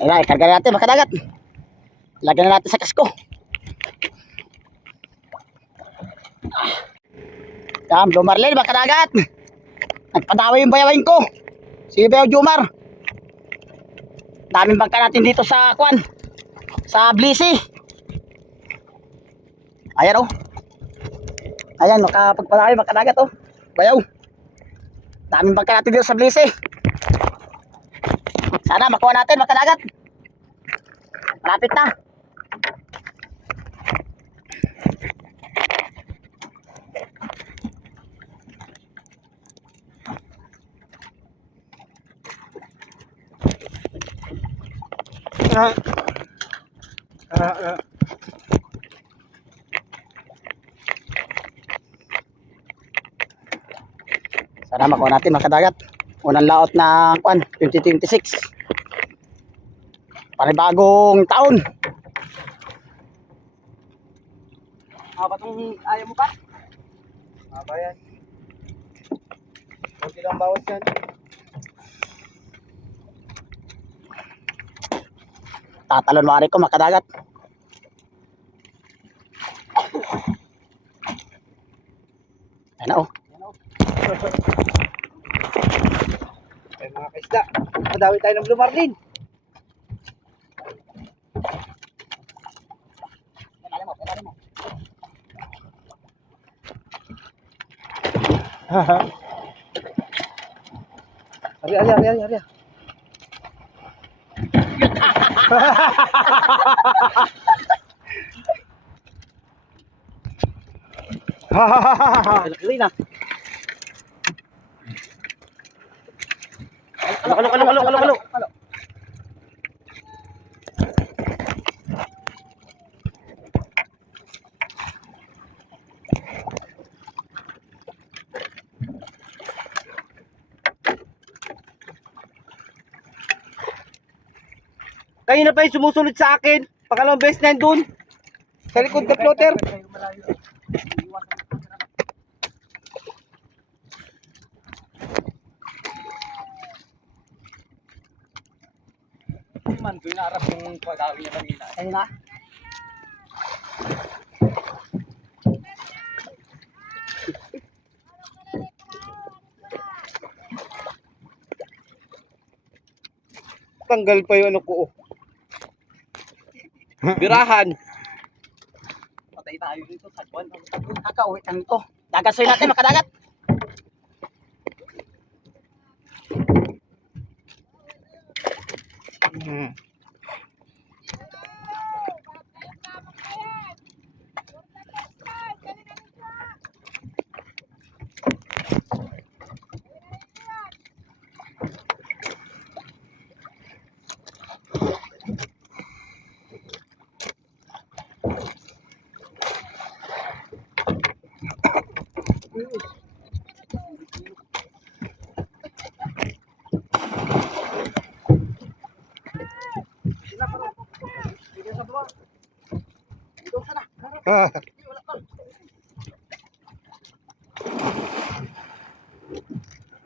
Ayan, ikarga natin mga kadagat. Lagyan na natin sa kasko. Yan, Blue Marlin mga kadagat. Nagpadawi yung bayawin ko. Si Bayaw Jumar. Daming bangka natin dito sa Kwan. Sa Blisi. Ayan oh. Ayan, makapagpadawi mga kadagat oh. Bayaw. Daming bangka natin dito sa Blisi. Sana makuha natin mga kadagat. Malapit na. Sana makuha natin mga kadagat. Unang laot ng Kwan 2026. Panibagong taon. Ba itong ayaw mo pa? Haba yan. Huwag ilang bawas yan. Tatalon wari ko mga kadagat. Ayan oh. Ay mga kaisda, madawi tayo ng Blue Marlin. Hari. Kali na. Kalo. Kayo na pa yung sumusunod sa akin. Pangalawang beses na yun dun. Sa likod ng floater. Man, doon naarap yung pagkawin niya kanina. Ayun na. Tanggal pa yung ano ko. Birahan. Patay tayo dito sa Kwan. Kakauwi kami ko. Dagasoy natin mga kadagat.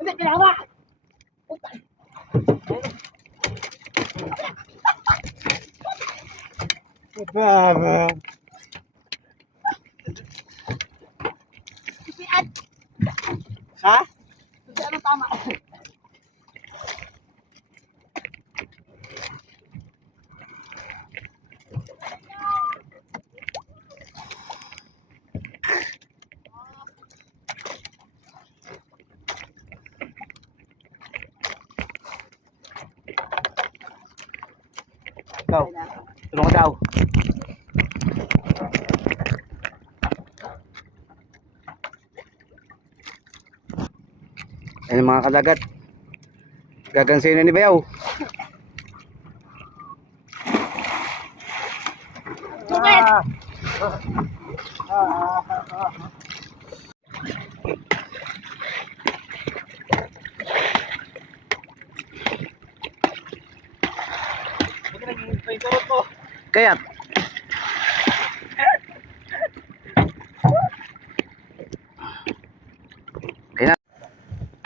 Hindi, pinawa! Ha? Kasi ano tama? Ikaw. Tulong ka daw. Ayan mga kadagat. Gagansin na ni Bayaw. Sukit! Kaya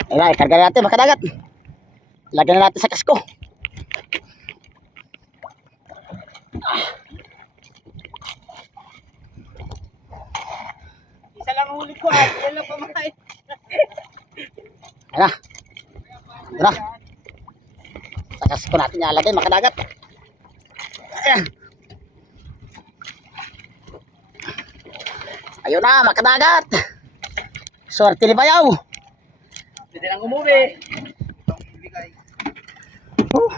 Ayan, ikarga natin mga kadagat. Lagyan na natin sa kasko. Isa lang ang huli ko ah. Yan lang pamahay. Ayan na. Ito na. Sakas ko natin ialagay mga kadagat. Ayan. Ayun na mga kadagat. Swerte ni Bayaw. Pwede nang umuwi.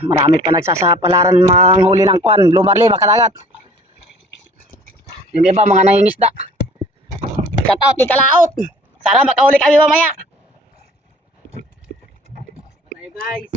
Marami pa nagsasapalaran manghuli ng kwan. Lumarli mga kadagat. Yung iba mga nangingisda. Kataot, ikalaot. Sana makahuli kami mamaya. Tayo guys.